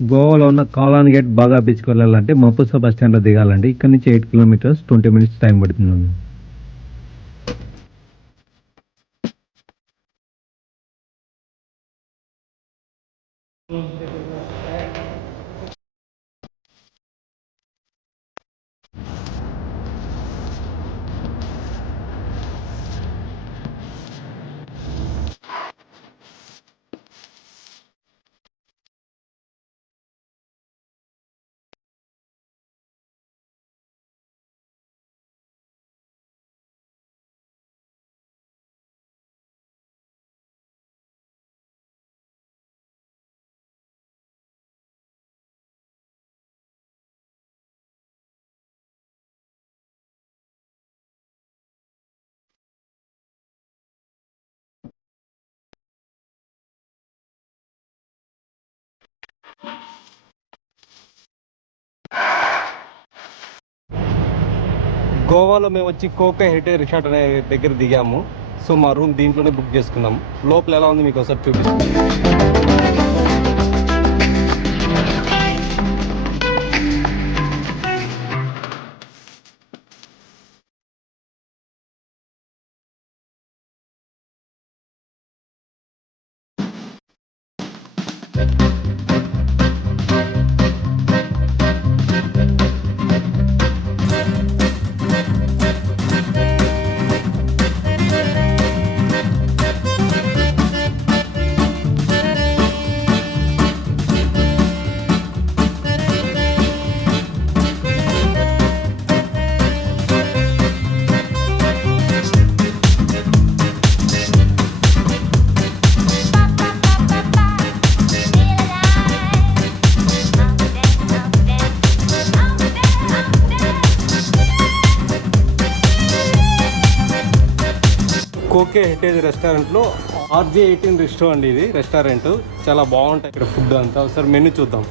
గోవాలో ఉన్న కాలాన్ గేట్ బాగా బీచ్కి వెళ్ళాలంటే మపుసా బస్ స్టాండ్లో దిగాలండి. ఇక్కడ నుంచి 8 కిలోమీటర్స్ 20 మినిట్స్ టైం పడుతుందండి. గోవాలో మేము వచ్చి కోకా హెరిటేజ్ రిసార్ట్ అనే దగ్గర దిగాము. సో మా రూమ్ దీంట్లోనే బుక్ చేసుకున్నాం. లోపల ఎలా ఉంది మీకు ఒకసారి చూపిస్తాం. కోకే హెరిటేజ్ రెస్టారెంట్లో RJ18 రెస్టారెంట్ అండి. ఇది రెస్టారెంట్ చాలా బాగుంటాయి ఇక్కడ ఫుడ్ అంతా. ఒకసారి మెనూ చూద్దాం.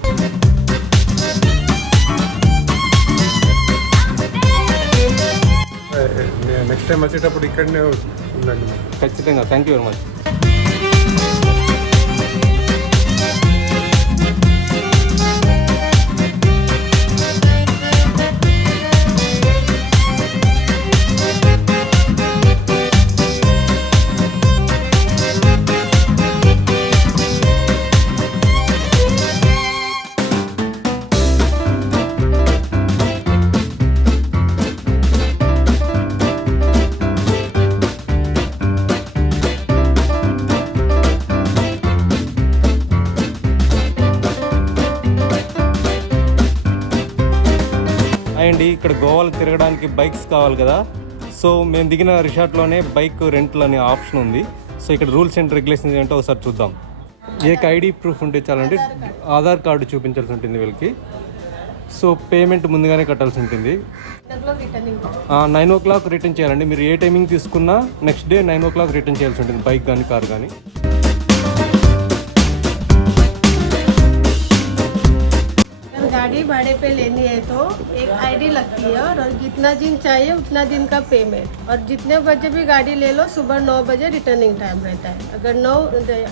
నెక్స్ట్ టైం వచ్చేటప్పుడు ఇక్కడనే ఉండండి. ఖచ్చితంగా. Thank you very much. అండి ఇక్కడ గోవాలో తిరగడానికి బైక్స్ కావాలి కదా. సో మేము దిగిన రిసార్ట్లోనే బైక్ రెంట్లు అనే ఆప్షన్ ఉంది. సో ఇక్కడ రూల్స్ అండ్ రెగ్యులేషన్స్ ఏంటో ఒకసారి చూద్దాం. ఐడి ప్రూఫ్ ఉంటే చాలండి. ఆధార్ కార్డు చూపించాల్సి ఉంటుంది వీళ్ళకి. సో పేమెంట్ ముందుగానే కట్టాల్సి ఉంటుంది. 9 o'clock రిటర్న్ చేయాలండి. మీరు ఏ టైమింగ్ తీసుకున్నా నెక్స్ట్ డే 9 o'clock రిటర్న్ చేయాల్సి ఉంటుంది, బైక్ కానీ కార్ కానీ. गाड़ी भाड़े पे लेनी है तो एक आईडी लगती है और जितना दिन चाहिए उतना दिन का पेमेंट, और जितने बजे भी गाड़ी ले लो सुबह 9 बजे रिटर्निंग टाइम रहता है. अगर 9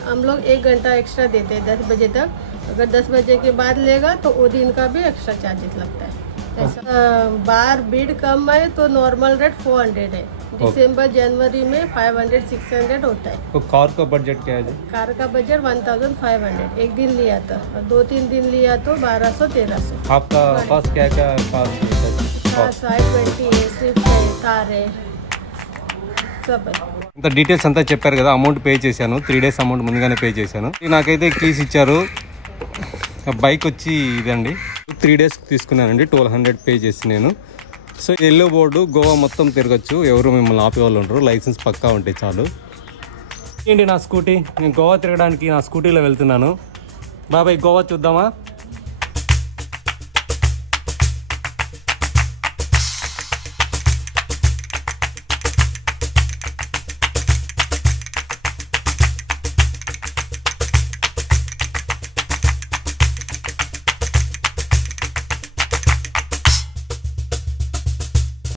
हम लोग 1 घंटा एक्स्ट्रा देते हैं 10 बजे तक. अगर 10 बजे के बाद लेगा तो वो दिन का भी एक्स्ट्रा चार्जेस लगता है. बार भीड़ कम है तो नॉर्मल रेट 400 है. दिसंबर जनवरी में 500-600 होता है. तो कार का बजट क्या है जी? कार का बजट 1500 एक दिन लिया था, और 2-3 दिन लिया तो 1200-1300. आपका पास क्या क्या कार है? i20 है, स्विफ्ट है, कार है, सब है. ఇంత డీటెయిల్స్ అంతా చెప్పారు కదా. అమౌంట్ పే చేశాను. 3 days అమౌంట్ ముందుగానే పే చేశాను. నాకైతే కీస్ ఇచ్చారు. బైక్ వచ్చి ఇదండి. 3 days తీసుకున్నానండి. 1200 పే చేసి నేను. సో ఎల్లో బోర్డు, గోవా మొత్తం తిరగచ్చు. ఎవరు మిమ్మల్ని ఆపేవాళ్ళు ఉండరు. లైసెన్స్ పక్కా ఉంటే చాలు. ఏంటి నా స్కూటీ, నేను గోవా తిరగడానికి నా స్కూటీలో వెళ్తున్నాను. బాబాయ్ గోవా చూద్దామా?